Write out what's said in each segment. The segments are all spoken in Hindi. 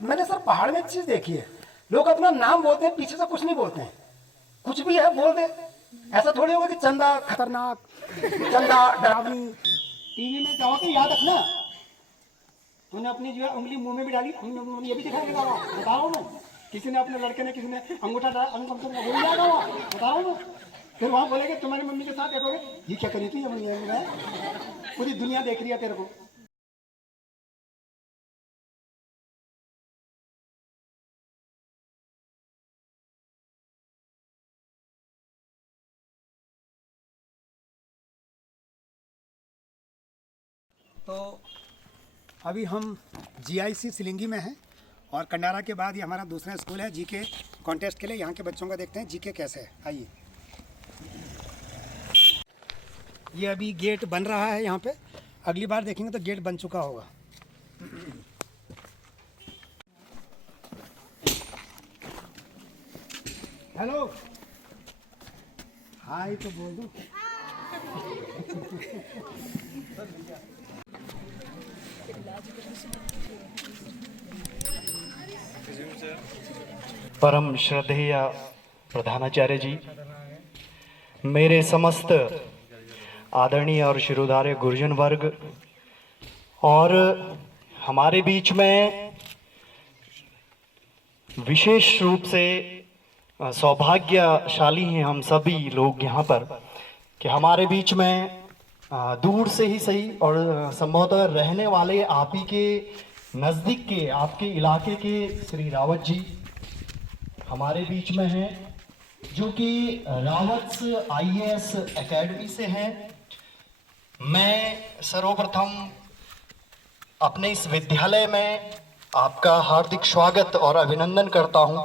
मैंने सर पहाड़ में एक चीज देखी है, लोग अपना नाम बोलते हैं, पीछे से कुछ नहीं बोलते हैं, कुछ भी है बोल दे। ऐसा थोड़ी होगा कि चंदा खतरनाक, चंदा डरावनी। टीवी में जाओ तो याद रखना, तूने अपनी जो है उंगली मुंह में भी डाली, ये भी दिखाई देगा, बता रहा हूँ मैं। किसी ने अपने लड़के ने, किसी ने अंगूठा डाला, बता रहा हूँ मैं। फिर वहाँ बोलेंगे तुम्हारी मम्मी के साथ देखोगे, ये क्या करी थी, ये मम्मी पूरी दुनिया देख रही है तेरे को। तो अभी हम जीआईसी सिलिंगी में हैं और कंडारा के बाद ये हमारा दूसरा स्कूल है जीके कॉन्टेस्ट के लिए। यहाँ के बच्चों का देखते हैं जीके कैसे है। आइए, ये अभी गेट बन रहा है यहाँ पे, अगली बार देखेंगे तो गेट बन चुका होगा। हेलो, हाय तो बोल दो। परम श्रद्धेय प्रधानाचार्य जी, मेरे समस्त आदरणीय और शिरोधार्य गुरुजन वर्ग, और हमारे बीच में विशेष रूप से सौभाग्यशाली हैं हम सभी लोग यहाँ पर कि हमारे बीच में दूर से ही सही और संभवतः रहने वाले आप ही के नज़दीक के, आपके इलाके के श्री रावत जी हमारे बीच में हैं, जो कि रावत्स आईएएस एकेडमी से हैं। मैं सर्वप्रथम अपने इस विद्यालय में आपका हार्दिक स्वागत और अभिनंदन करता हूं।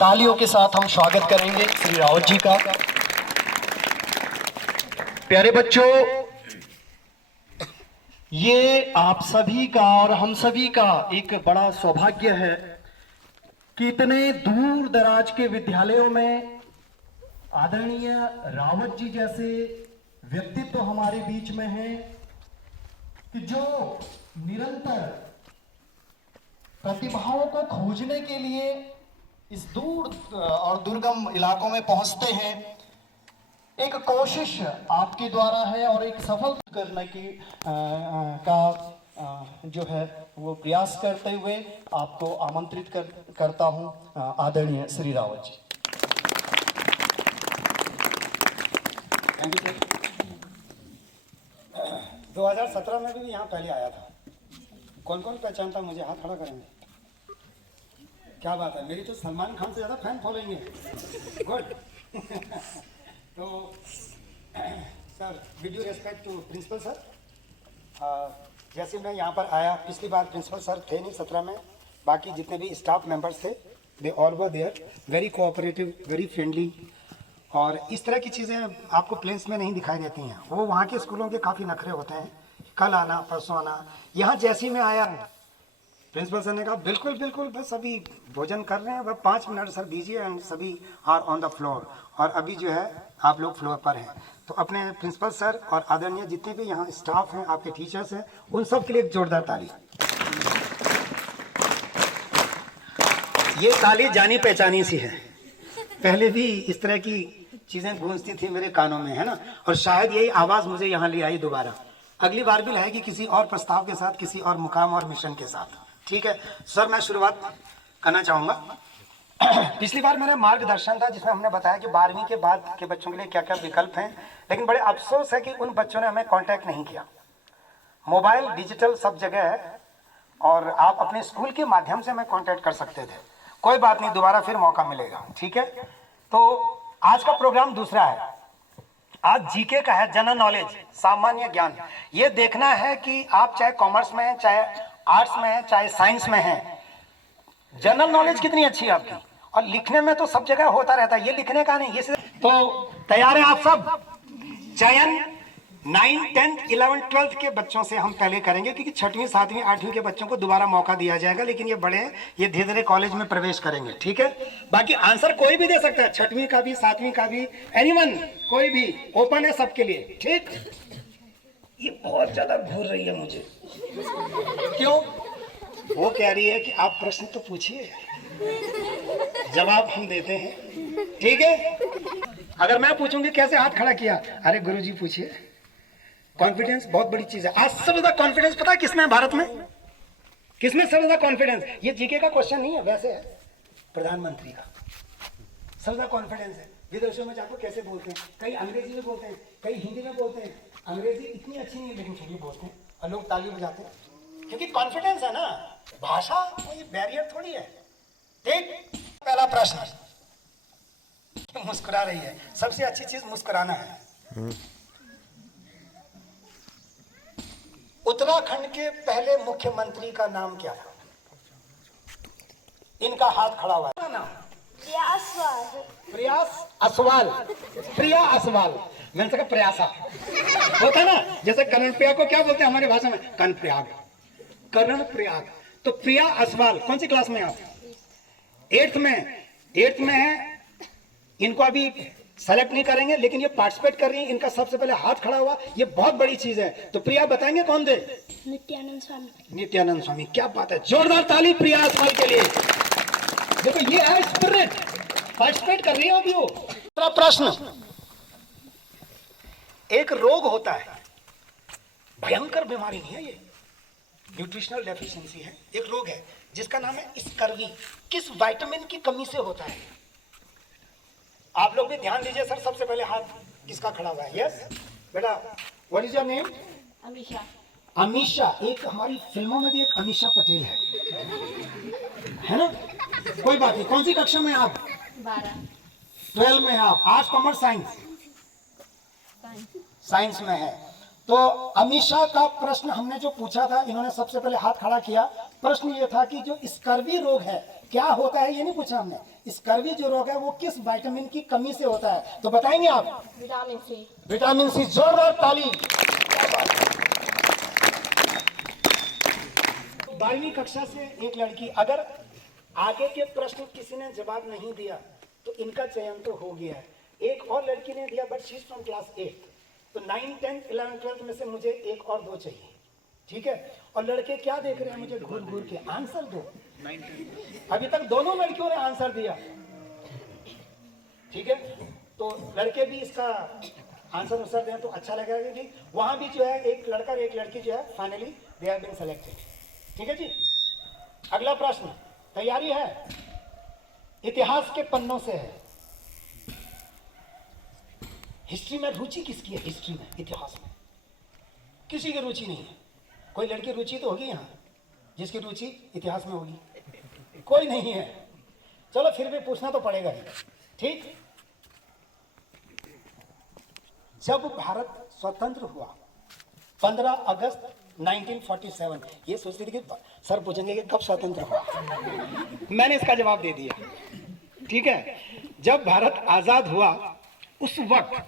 तालियों के साथ हम स्वागत करेंगे श्री रावत जी का। प्यारे बच्चों, ये आप सभी का और हम सभी का एक बड़ा सौभाग्य है कि इतने दूर दराज के विद्यालयों में आदरणीय रावत जी जैसे व्यक्तित्व हमारे बीच में हैं कि जो निरंतर प्रतिभाओं को खोजने के लिए इस दूर और दुर्गम इलाकों में पहुंचते हैं। एक कोशिश आपके द्वारा है और एक सफल करने की जो है वो प्रयास करते हुए आपको आमंत्रित करता हूं आदरणीय Shri Rawat ji. Thank you sir. 2017 में भी यहाँ पहले आया था। कौन कौन पहचानता मुझे, हाथ खड़ा करेंगे? क्या बात है, मेरी तो सलमान खान से ज़्यादा फैन फॉलोइंग है। गुड। तो sir, with due respect to principal sir, जैसे मैं यहाँ पर आया, पिछली बार प्रिंसिपल सर थे नहीं 17 में, बाकी जितने भी स्टाफ मेंबर्स थे they all were there, very cooperative, very friendly. और इस तरह की चीज़ें आपको प्लेन्स में नहीं दिखाई देती हैं। वो वहाँ के स्कूलों के काफ़ी नखरे होते हैं, कल आना परसों आना। यहाँ जैसे ही मैं आया, प्रिंसिपल सर ने कहा बिल्कुल बिल्कुल, बस अभी भोजन कर रहे हैं, वह 5 मिनट सर दीजिए, एंड सभी आर ऑन द फ्लोर। और अभी जो है आप लोग फ्लोर पर हैं। तो अपने प्रिंसिपल सर और आदरणीय जितने भी यहाँ स्टाफ हैं, आपके टीचर्स हैं, उन सब के लिए एक जोरदार ताली। ये ताली जानी पहचानी सी है, पहले भी इस तरह की चीज़ें गूंजती थी मेरे कानों में, है ना। और शायद यही आवाज़ मुझे यहाँ ले आई दोबारा। अगली बार भी लाएगी किसी और प्रस्ताव के साथ, किसी और मुकाम और मिशन के साथ। ठीक है सर, मैं शुरुआत करना चाहूँगा। पिछली बार मेरा मार्गदर्शन था जिसमें हमने बताया कि 12वीं के बाद के बच्चों के लिए क्या क्या विकल्प हैं, लेकिन बड़े अफसोस है कि उन बच्चों ने हमें कांटेक्ट नहीं किया। मोबाइल डिजिटल सब जगह है और आप अपने स्कूल के माध्यम से हमें कांटेक्ट कर सकते थे। कोई बात नहीं, दोबारा फिर मौका मिलेगा। ठीक है, तो आज का प्रोग्राम दूसरा है। आज जीके का है, जनरल नॉलेज, सामान्य ज्ञान। ये देखना है कि आप चाहे कॉमर्स में हैं, चाहे आर्ट्स में हैं, चाहे साइंस में हैं, जनरल नॉलेज कितनी अच्छी है आपकी। और लिखने में तो सब जगह होता रहता है, ये लिखने का नहीं, ये तो तैयार है आप सब? चयन 9, 10, 11, 12 के बच्चों से हम पहले करेंगे, क्योंकि 6वीं 7वीं 8वीं के बच्चों को दोबारा मौका दिया जाएगा, लेकिन ये बड़े, ये धीरे धीरे कॉलेज में प्रवेश करेंगे। ठीक है, बाकी आंसर कोई भी दे सकता है, 6वीं का भी 7वीं का भी, एनीवन, कोई भी, ओपन है सबके लिए। ठीक, ये बहुत ज्यादा घूर रही है मुझे, क्यों? वो कह रही है कि आप प्रश्न तो पूछिए, जवाब हम देते हैं, ठीक है। अगर मैं पूछूंगी कैसे हाथ खड़ा किया, अरे गुरुजी पूछिए। कॉन्फिडेंस बहुत बड़ी चीज है। आज सबसे ज्यादा कॉन्फिडेंस पता है किसमें है भारत में? किसमें सबसे ज्यादा कॉन्फिडेंस? ये जीके का क्वेश्चन नहीं है, वैसे है प्रधानमंत्री का सबसे ज्यादा कॉन्फिडेंस है। विदेशों में जाकर कैसे बोलते हैं, कई अंग्रेजी में बोलते हैं, कई हिंदी में बोलते हैं। अंग्रेजी इतनी अच्छी नहीं है लेकिन फिर भी बोलते हैं और लोग ताली बजाते हैं, क्योंकि कॉन्फिडेंस है ना। भाषा कोई बैरियर थोड़ी है। ठीक, पहला प्रश्न, मुस्कुरा रही है, सबसे अच्छी चीज मुस्कुराना है। उत्तराखंड के पहले मुख्यमंत्री का नाम क्या था? इनका हाथ खड़ा हुआ है। नाम प्रयास असवाल, प्रिया असवाल। मैंने कहा प्रयासा होता ना, जैसे कर्ण प्रयाग को क्या बोलते हैं हमारी भाषा में? कर्ण प्रयाग, कर्ण प्रयाग। तो प्रिया असवाल कौन सी क्लास में आप? 8th में। 8th में है। इनको अभी सेलेक्ट नहीं करेंगे लेकिन ये पार्टिसिपेट कर रही है। इनका सबसे पहले हाथ खड़ा हुआ, ये बहुत बड़ी चीज है। तो प्रिया बताएंगे कौन थे? नित्यानंद स्वामी। नित्यानंद स्वामी। क्या बात है, जोरदार ताली प्रिया असवाल के लिए। देखो ये है स्पिरिट, पार्टिसिपेट कर रही है अभी वो। दूसरा प्रश्न, एक रोग होता है, भयंकर बीमारी नहीं है ये, न्यूट्रिशनल डेफिशिएंसी है, एक रोग है जिसका नाम है स्कर्वी। किस विटामिन की कमी से होता है? आप लोग भी ध्यान दीजिए सर। सबसे पहले हाथ किसका खड़ा हुआ है? यस बेटा, what is your name? Amisha. Amisha. एक हमारी फिल्मों में भी एक अमीशा पटेल है ना? कोई बात नहीं। कौन सी कक्षा में आप? 12। 12 में आप? Arts, commerce, science? साइंस में है। तो अमीशा का प्रश्न हमने जो पूछा था, इन्होंने सबसे पहले हाथ खड़ा किया। प्रश्न ये था कि जो स्कर्वी रोग है क्या होता है, ये नहीं पूछा हमने। स्कर्वी जो रोग है वो किस विटामिन की कमी से होता है, तो बताएंगे आप? Vitamin C. Vitamin C. जोरदार ताली। 12वीं कक्षा से एक लड़की, अगर आगे के प्रश्न किसी ने जवाब नहीं दिया तो इनका चयन तो हो गया है। एक और लड़की ने दिया but she is from class 8th। तो 9, 10, 11, 12 में से मुझे एक और दो चाहिए, ठीक है। और लड़के क्या देख रहे हैं मुझे घूर घूर के? आंसर दो। अभी तक दोनों लड़कियों ने आंसर दिया, ठीक है। तो लड़के भी इसका आंसर उत्तर दें तो अच्छा लगेगा कि वहां भी जो है एक लड़का और एक लड़की जो है finally they have been selected, ठीक है जी। अगला प्रश्न, तैयारी है? इतिहास के पन्नों से है। हिस्ट्री में रुचि किसकी है? हिस्ट्री में, इतिहास में किसी की रुचि नहीं है। कोई लड़की रुचि तो होगी यहाँ जिसकी रुचि इतिहास में होगी? कोई नहीं है। चलो फिर भी पूछना तो पड़ेगा ही, ठीक। जब भारत स्वतंत्र हुआ 15 अगस्त 1947, ये सोचती थी कि सर पूछेंगे कि कब स्वतंत्र हुआ, मैंने इसका जवाब दे दिया, ठीक है। जब भारत आजाद हुआ उस वक्त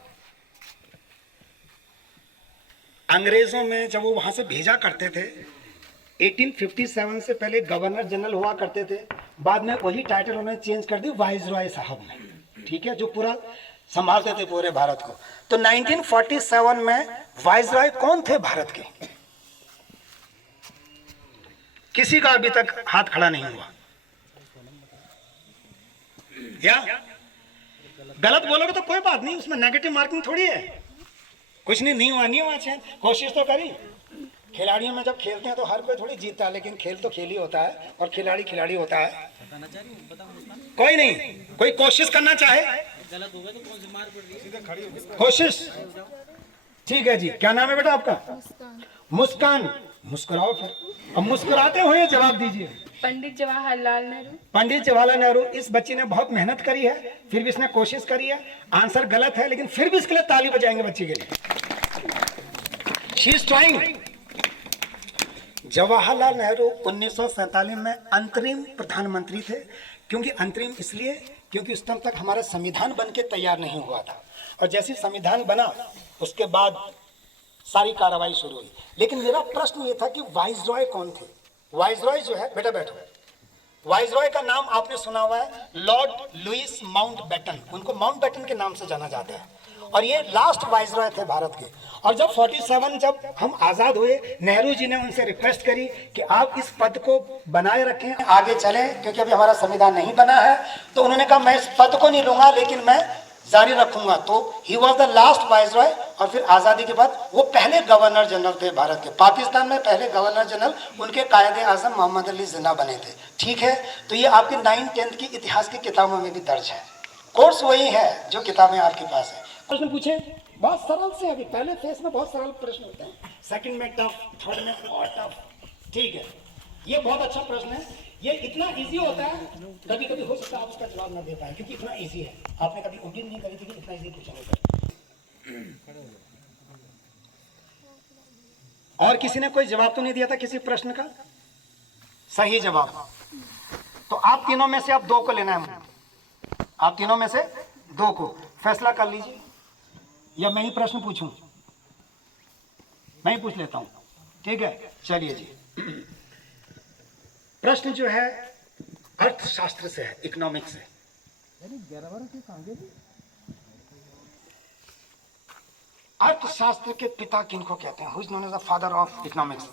अंग्रेजों में जब वो वहां से भेजा करते थे, 1857 से पहले गवर्नर जनरल हुआ करते थे, बाद में वही टाइटल उन्होंने चेंज कर दी वाइसरॉय साहब ने, ठीक है, जो पूरा संभालते थे पूरे भारत को। तो 1947 में वाइसरॉय कौन थे भारत के? किसी का अभी तक हाथ खड़ा नहीं हुआ। या गलत बोलोगे तो कोई बात नहीं, उसमें नेगेटिव मार्किंग थोड़ी है। कुछ नहीं हुआ, नहीं हुआ, अच्छा कोशिश तो करी। खिलाड़ियों में जब खेलते हैं तो हर कोई थोड़ी जीतता है, लेकिन खेल तो खेल ही होता है और खिलाड़ी खिलाड़ी होता है। कोई नहीं, कोई कोशिश करना चाहे, कोशिश, ठीक है जी। क्या नाम है बेटा आपका? मुस्कान। मुस्कुराओ फिर, अब मुस्कुराते हुए जवाब दीजिए। पंडित जवाहरलाल नेहरू। पंडित जवाहरलाल नेहरू। इस बच्ची ने बहुत मेहनत करी है, फिर भी इसने कोशिश करी है। आंसर गलत है लेकिन फिर भी इसके लिए ताली बजाएंगे बच्ची के लिए। She is trying. Jawaharlal Nehru 1947 में अंतरिम प्रधानमंत्री थे। क्योंकि अंतरिम इसलिए क्योंकि उस टाइम तक हमारा संविधान बन के तैयार नहीं हुआ था, और जैसे संविधान बना उसके बाद सारी कार्रवाई शुरू हुई। लेकिन मेरा प्रश्न ये था कि वाइसरॉय कौन थे? वाइसरॉय जो है, बेटा बैठो, वाइसरॉय का नाम आपने सुना हुआ है, लॉर्ड लुईस माउंटबेटन। उनको माउंटबेटन के नाम से जाना जाता है। और ये लास्ट वाइसरॉय थे भारत के। और जब 47 जब हम आजाद हुए, नेहरू जी ने उनसे रिक्वेस्ट करी कि आप इस पद को बनाए रखें, आगे चले, क्योंकि अभी हमारा संविधान नहीं बना है। तो उन्होंने कहा मैं इस पद को नहीं लूंगा लेकिन मैं जारी रखूंगा। तो he was the last viceroy. और फिर आजादी के बाद वो पहले गवर्नर जनरल थे भारत के। पाकिस्तान में पहले गवर्नर जनरल उनके कायदे आजम मोहम्मद अली जिन्ना बने थे। ठीक है, तो ये आपके 9th-10th की इतिहास की किताबों में भी दर्ज है। कोर्स वही है जो किताबें आपके पास है। प्रश्न पूछे, बहुत सरल से। अभी पहले फेस में बहुत सरल प्रश्न होते हैं, सेकंड में टफ, थर्ड में और टफ। ठीक है, ये बहुत अच्छा प्रश्न है। ये इतना इजी होता है, कभी कभी हो सकता है आप उसका जवाब ना दे पाए, क्योंकि इतना इजी है। आपने कभी उम्मीद नहीं करी थी कि इतना इजी पूछेंगे। और किसी ने कोई जवाब तो नहीं दिया था किसी प्रश्न का? सही जवाब। तो आप तीनों में से अब 2 को लेना है। आप तीनों में से 2 को फैसला कर लीजिए, या मैं ही प्रश्न पूछूं? मैं ही पूछ लेता हूं, ठीक है। चलिए जी, प्रश्न जो है अर्थशास्त्र से है, इकोनॉमिक्स से। अर्थशास्त्र के पिता किनको कहते हैं? Who is known as the father of economics?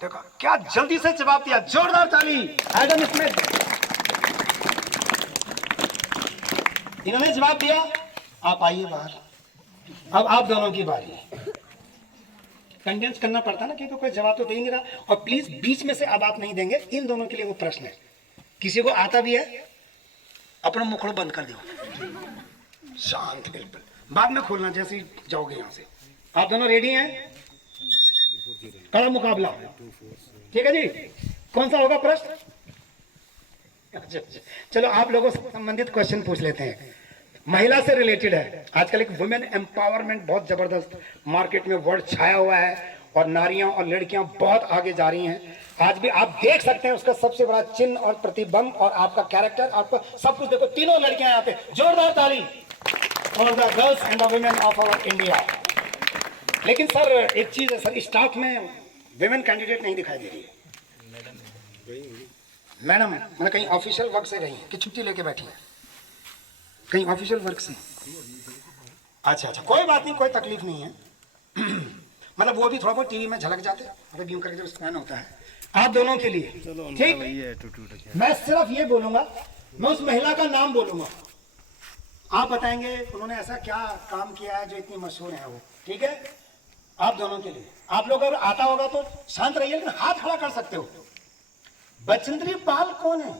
देखो क्या जल्दी से जवाब दिया, जोरदार ताली। एडम स्मिथ, इन्होंने जवाब दिया। आप आइए बाहर, अब आप दोनों की बारी है। कंडेंस करना पड़ता ना, क्योंकि कोई जवाब तो दे ही नहीं रहा। और प्लीज बीच में से अब आप नहीं देंगे, इन दोनों के लिए वो प्रश्न है। किसी को आता भी है, अपना मुखड़ो बंद कर दो, शांत बिल्कुल, बाद में खोलना जैसे ही जाओगे यहां से। आप दोनों रेडी हैं? कड़ा मुकाबला, ठीक है जी। कौन सा होगा प्रश्न? अच्छा, चलो आप लोगों से संबंधित क्वेश्चन पूछ लेते हैं, महिला से रिलेटेड है। आजकल एक वुमेन एम्पावरमेंट बहुत जबरदस्त मार्केट में वर्ड छाया हुआ है, और नारियां और लड़कियां बहुत आगे जा रही हैं। आज भी आप देख सकते हैं उसका सबसे बड़ा चिन्ह और प्रतिबिंब और आपका कैरेक्टर, आपका सब कुछ। देखो तीनों लड़कियां यहाँ पे, जोरदार ताली for the girls and the women of our India. लेकिन सर एक चीज है सर, स्टाफ में वुमेन कैंडिडेट नहीं दिखाई दे रही है। मैडम मैंने कहीं ऑफिशियल वर्क से रही है कि छुट्टी लेके बैठी है? कहीं ऑफिशियल वर्क से? अच्छा अच्छा, कोई बात नहीं, कोई तकलीफ नहीं है। मतलब वो भी थोड़ा बहुत टीवी में झलक जाते हैं, मतलब यूं करके जो स्कैन होता है। आप दोनों के लिए ठीक, मैं सिर्फ ये बोलूंगा, मैं उस महिला का नाम बोलूंगा, आप बताएंगे उन्होंने ऐसा क्या काम किया है जो इतनी मशहूर है वो। ठीक है, आप दोनों के लिए। आप लोग अगर आता होगा तो शांत रहिए, लेकिन हाथ खड़ा कर सकते हो। बचेंद्री पाल कौन है?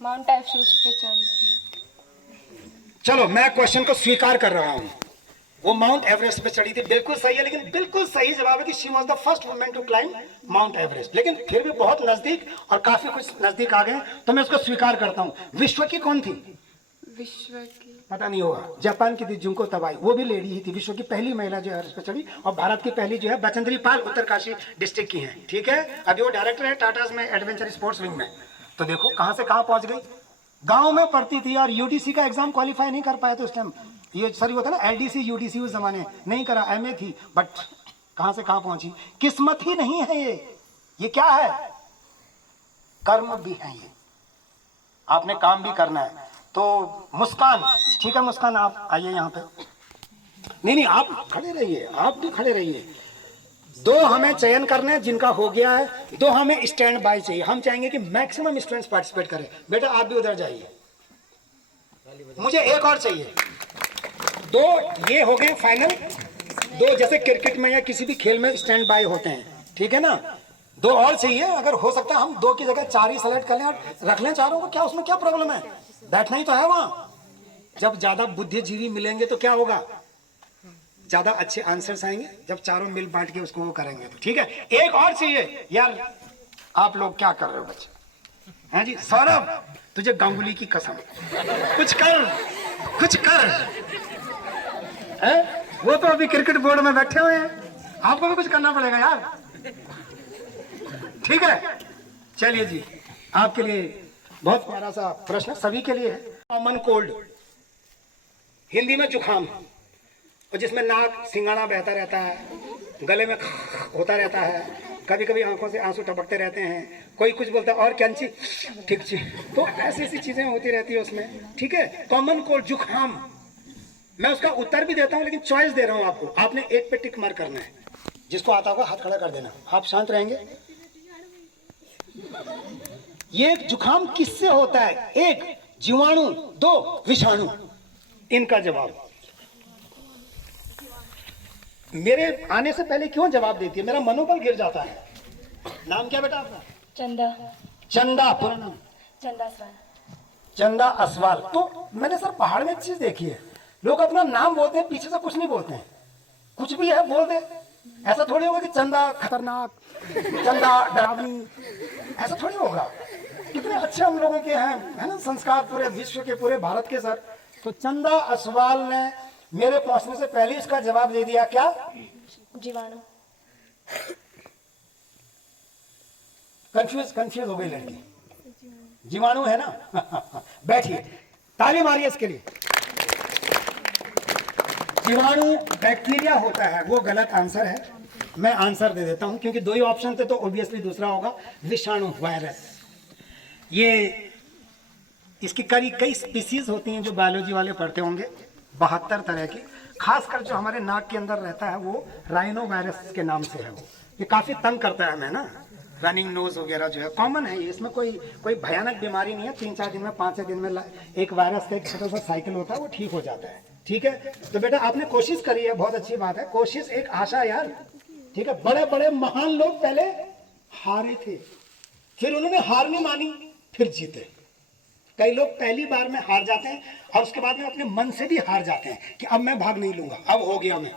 माउंट एवरेस्ट पे चढ़ी थी। चलो मैं क्वेश्चन को स्वीकार कर रहा हूं, वो माउंट एवरेस्ट पे चढ़ी थी, बिल्कुल सही है। लेकिन बिल्कुल सही जवाब है कि she was the first woman to climb Mount Everest. लेकिन फिर भी बहुत नजदीक, और काफी कुछ नजदीक आ गए, तो मैं उसको स्वीकार करता हूं। विश्व की कौन थी? विश्व की पता नहीं होगा, जापान की थी जुंको तबाई, वो भी लेडी ही थी। विश्व की पहली महिला जो एवरेस्ट पे चढ़ी। और भारत की पहली जो है बचेंद्री पाल, उत्तरकाशी डिस्ट्रिक्ट की है। ठीक है, अभी वो डायरेक्टर है टाटाज में एडवेंचर स्पोर्ट्स विंग में। तो देखो कहां से कहां पहुंच गई। गांव में पढ़ती थी और यूडीसी का एग्जाम क्वालिफाई नहीं कर पाए थे उस टाइम। ये सर होता ना एलडीसी यूडीसी, उस जमाने नहीं करा, एमए थी, बट कहां से कहां पहुंची। किस्मत ही नहीं है ये क्या है? कर्म भी है ये, आपने काम भी करना है। तो मुस्कान, ठीक है मुस्कान, आप आइए यहाँ पे। नहीं आप खड़े रहिए, आप भी खड़े रहिए। 2 हमें चयन करने हैं जिनका हो गया है, 2 हमें स्टैंड बाय चाहिए। हम चाहेंगे कि मैक्सिमम स्टूडेंट्स पार्टिसिपेट करें। बेटा आप भी उधर जाइए, मुझे एक और चाहिए। 2 ये हो गए फाइनल। 2 जैसे क्रिकेट में या किसी भी खेल में स्टैंड बाय होते हैं, ठीक है ना। 2 और चाहिए, अगर हो सकता है हम 2 की जगह 4 ही सेलेक्ट कर लें और रख लें चारों को। क्या उसमें क्या प्रॉब्लम है? बैठना ही तो है वहां। जब ज्यादा बुद्धिजीवी मिलेंगे तो क्या होगा, ज्यादा अच्छे आंसर्स आएंगे। जब चारों मिल बांट के उसको वो करेंगे तो ठीक है। एक और चाहिए यार। आप लोग क्या कर रहे हो बच्चे? हैं जी सौरभ, तुझे गांगुली की कसम, कुछ कर, कुछ कर। है? वो तो अभी क्रिकेट बोर्ड में बैठे हुए हैं, आपको भी कुछ करना पड़ेगा यार। ठीक है, चलिए जी, आपके लिए बहुत प्यारा सा प्रश्न सभी के लिए है। कॉमन कोल्ड, हिंदी में जुखाम, और जिसमें नाक सिंगाड़ा बहता रहता है, गले में होता रहता है, कभी कभी आंखों से आंसू टपकते रहते हैं, कोई कुछ बोलता है और क्या ची ठीक ची, तो ऐसी ऐसी चीजें होती रहती है उसमें, ठीक है। कॉमन कोल्ड, जुकाम, मैं उसका उत्तर भी देता हूं लेकिन चॉइस दे रहा हूं आपको, आपने एक पे टिक मार करना है, जिसको आता होगा हाथ खड़ा कर देना, आप शांत रहेंगे। ये जुकाम किससे होता है? एक, जीवाणु, दो, विषाणु। इनका जवाब मेरे आने से पहले क्यों जवाब देती है? मेरा मनोबल गिर जाता है। नाम क्या बेटा आपका? चंदा। चंदा, पूरा नाम? चंदा सर। चंदा असवाल। तो मैंने सर पहाड़ में एक चीज देखी है, लोग अपना नाम बोलते हैं, पीछे से कुछ नहीं बोलते हैं, कुछ भी है बोल दे। ऐसा थोड़ी होगा कि चंदा खतरनाक, चंदा डरावनी, ऐसा थोड़ी होगा। कितने अच्छे हम लोगों के हैं, है ना, संस्कार पूरे विश्व के, पूरे भारत के सर। तो चंदा असवाल ने मेरे पहुंचने से पहले इसका जवाब दे दिया, क्या? जीवाणु। कंफ्यूज हो गई लड़की। जीवाणु है ना। बैठिए, ताली मारिए इसके लिए। जीवाणु बैक्टीरिया होता है, वो गलत आंसर है। मैं आंसर दे देता हूं क्योंकि दो ही ऑप्शन थे, तो ऑब्वियसली दूसरा होगा, विषाणु, वायरस। ये इसकी कई स्पीसीज होती हैं जो बायोलॉजी वाले पढ़ते होंगे, 72 तरह की। खासकर जो हमारे नाक के अंदर रहता है वो राइनो वायरस के नाम से है। वो ये काफी तंग करता है हमें ना, रनिंग नोज वगैरह जो है कॉमन है ये, इसमें कोई भयानक बीमारी नहीं है। 3-4 दिन में, 5-6 दिन में एक वायरस का एक छोटा सा साइकिल होता है, वो ठीक हो जाता है, ठीक है। तो बेटा आपने कोशिश करी है, बहुत अच्छी बात है, कोशिश एक आशा यार, ठीक है। बड़े बड़े महान लोग पहले हारे थे, फिर उन्होंने हार नहीं मानी, फिर जीते। कई लोग पहली बार में हार जाते हैं और उसके बाद में अपने मन से भी हार जाते हैं कि अब मैं भाग नहीं लूंगा, अब हो गया मैं,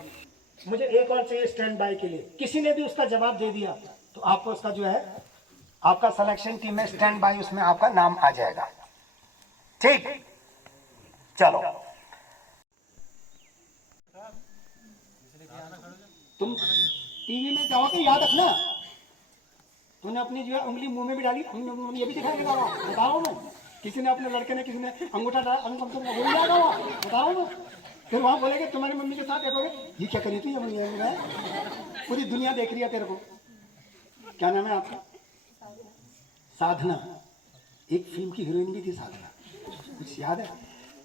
मुझे एक और चाहिए स्टैंड बाय के लिए। किसी ने भी उसका जवाब दे दिया तो आपको उसका जो है, आपका सिलेक्शन टीम में स्टैंड बाय, उसमें आपका नाम आ जाएगा, ठीक। चलो तुम टीवी में जाओगे, याद रखना, तूने अपनी जो है उंगली मुंह में भी डाली, ये भी दिखाई देगा, बताओ मैं। किसी ने, अपने लड़के ने, किसी ने अंगूठा डाला, बताओ मैं। फिर वहां बोलेगे तुम्हारी मम्मी के साथ देखोगे, ये क्या करी थी, पूरी दुनिया देख रही है तेरे को। क्या नाम है आपका? साधना। एक फिल्म की हीरोइन भी थी साधना, कुछ याद है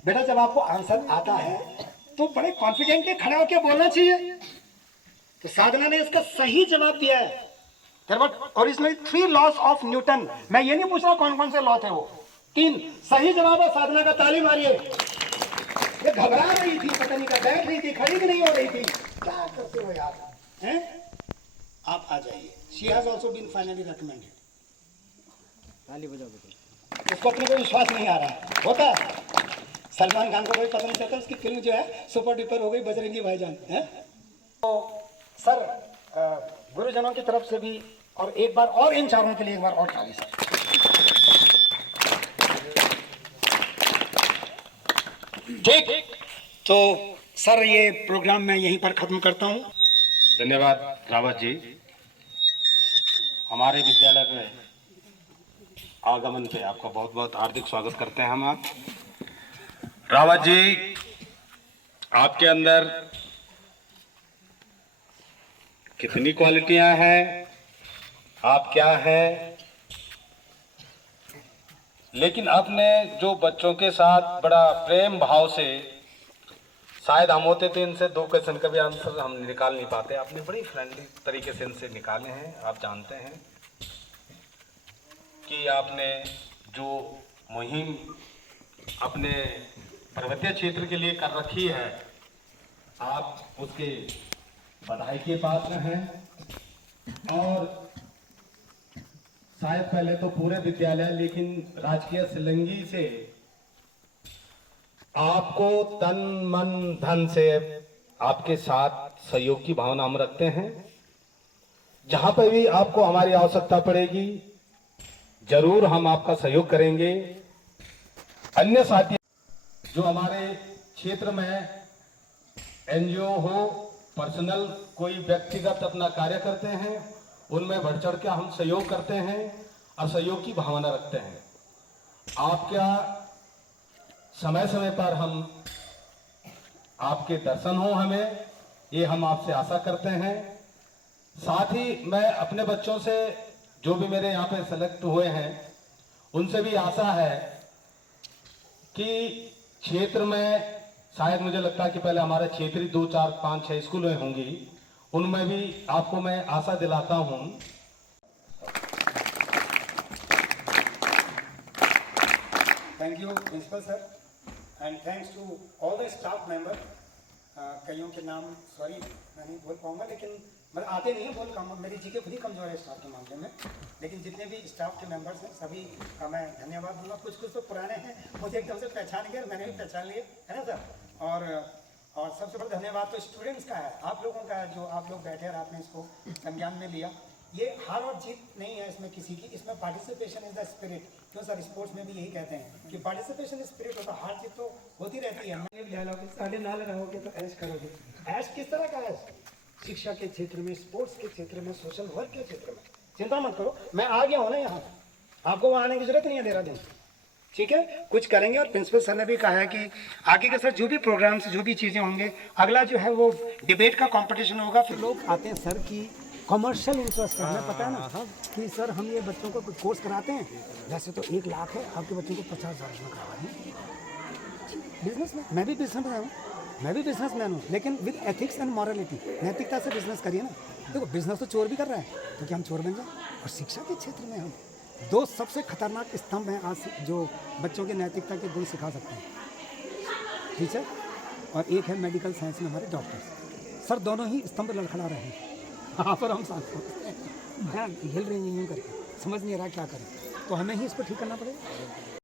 बेटा? जब आपको आंसर आता है तो बड़े कॉन्फिडेंटली खड़े होकर बोलना चाहिए। तो साधना ने इसका सही जवाब दिया है। और इसमें 3 लॉस ऑफ न्यूटन, मैं ये नहीं पूछ रहा कौन कौन से लॉ थे, वो 3 सही जवाब है। साधना का ताली मारिए। ये घबरा रही थी, पता नहीं क्या बैठ रही थी, खड़ी भी नहीं हो रही थी, क्या करते हो यार, हैं? आप आ जाइए। She has also been finally recommended. ताली बजाओ बेटा। उसको अपने को विश्वास नहीं आ रहा होता है। सलमान खान को कोई पता नहीं चलता, उसकी फिल्म जो है सुपर डुपर हो गई, बजरंगी भाईजान है। तो सर गुरुजनों की तरफ से भी, और एक बार और इन चारों के लिए एक बार और ताली सर। ठीक, तो सर ये प्रोग्राम मैं यहीं पर खत्म करता हूं। धन्यवाद रावत जी, हमारे विद्यालय में आगमन पे आपका बहुत बहुत हार्दिक स्वागत करते हैं हम। आप रावत जी, आपके अंदर कितनी क्वालिटियां हैं, आप क्या हैं, लेकिन आपने जो बच्चों के साथ बड़ा प्रेम भाव से, शायद हम होते थे इनसे 2 क्वेश्चन का भी आंसर हम निकाल नहीं पाते, आपने बड़ी फ्रेंडली तरीके से इनसे निकाले हैं। आप जानते हैं कि आपने जो मुहिम अपने पर्वतीय क्षेत्र के लिए कर रखी है, आप उसके बधाई के पात्र हैं। और शायद पहले तो पूरे विद्यालय, लेकिन राजकीय सिलंगी से आपको तन मन धन से आपके साथ सहयोग की भावना हम रखते हैं। जहां पर भी आपको हमारी आवश्यकता पड़ेगी, जरूर हम आपका सहयोग करेंगे। अन्य साथी जो हमारे क्षेत्र में एनजीओ हो, पर्सनल कोई व्यक्तिगत अपना कार्य करते हैं, उनमें बढ़ चढ़ के हम सहयोग करते हैं और सहयोग की भावना रखते हैं। आपका समय समय पर हम आपके दर्शन हो हमें, ये हम आपसे आशा करते हैं। साथ ही मैं अपने बच्चों से, जो भी मेरे यहाँ पे सेलेक्ट हुए हैं, उनसे भी आशा है कि क्षेत्र में, शायद मुझे लगता है कि पहले हमारे क्षेत्रीय 2, 4, 5, 6 स्कूलें होंगी, उनमें भी आपको मैं आशा दिलाता हूँ। Thank you principal sir and thanks to all the staff member. कईयों के नाम सॉरी मैं नहीं बोल पाऊंगा, लेकिन मतलब आते नहीं है बोल पाऊंगा, मेरी जीके खुद ही कमजोर है स्टाफ के मामले में। लेकिन जितने भी स्टाफ के मेंबर्स हैं सभी का मैं धन्यवाद दूंगा। कुछ कुछ तो पुराने हैं, मुझे एकदम से पहचान गए, मैंने भी पहचान लिए, है ना सर। और सबसे बड़ा धन्यवाद तो स्टूडेंट्स का है, आप लोगों का है, जो आप लोग बैठे और आपने इसको संज्ञान में लिया। ये हार और जीत नहीं है इसमें किसी की, इसमें पार्टिसिपेशन इज द स्पिरिट। क्यों सर, स्पोर्ट्स में भी यही कहते हैं कि पार्टिसिपेशन स्पिरिट होता, हार जीत तो होती रहती है। साढ़े नाल रहोगे तो ऐश करोगे। ऐश किस तरह का ऐश? शिक्षा के क्षेत्र में, स्पोर्ट्स के क्षेत्र में, सोशल वर्क के क्षेत्र में। चिंता मत करो, मैं आ गया हूँ ना यहाँ, आपको वहाँ आने की जरूरत नहीं है देहरादून। ठीक है, कुछ करेंगे। और प्रिंसिपल सर ने भी कहा है कि आगे के सर जो भी प्रोग्राम्स, जो भी चीज़ें होंगे, अगला जो है वो डिबेट का कंपटीशन होगा। फिर लोग आते हैं सर की कमर्शियल इंटरेस्ट है, हमें पता है ना कि सर हम ये बच्चों को कुछ कोर्स कराते हैं, वैसे तो 1 लाख है, आपके बच्चों को 50,000 में करवा रहे हैं। बिजनेस में मैं भी बिजनेसमैन हूँ, मैं भी बिजनेसमैन हूँ, लेकिन विद एथिक्स एंड मॉरलिटी, नैतिकता से बिजनेस करिए ना। देखो बिजनेस तो चोर भी कर रहा है, तो क्या हम चोर बन जाए? और शिक्षा के क्षेत्र में हम 2 सबसे खतरनाक स्तंभ हैं आज जो बच्चों के नैतिकता के गुण सिखा सकते हैं, टीचर, और एक है मेडिकल साइंस में हमारे डॉक्टर्स। सर दोनों ही स्तंभ लड़खड़ा रहे हैं, वहाँ पर हम साथ हैं, हिल रही हैं यूँ करके, समझ नहीं आ रहा क्या करें, तो हमें ही इसको ठीक करना पड़ेगा।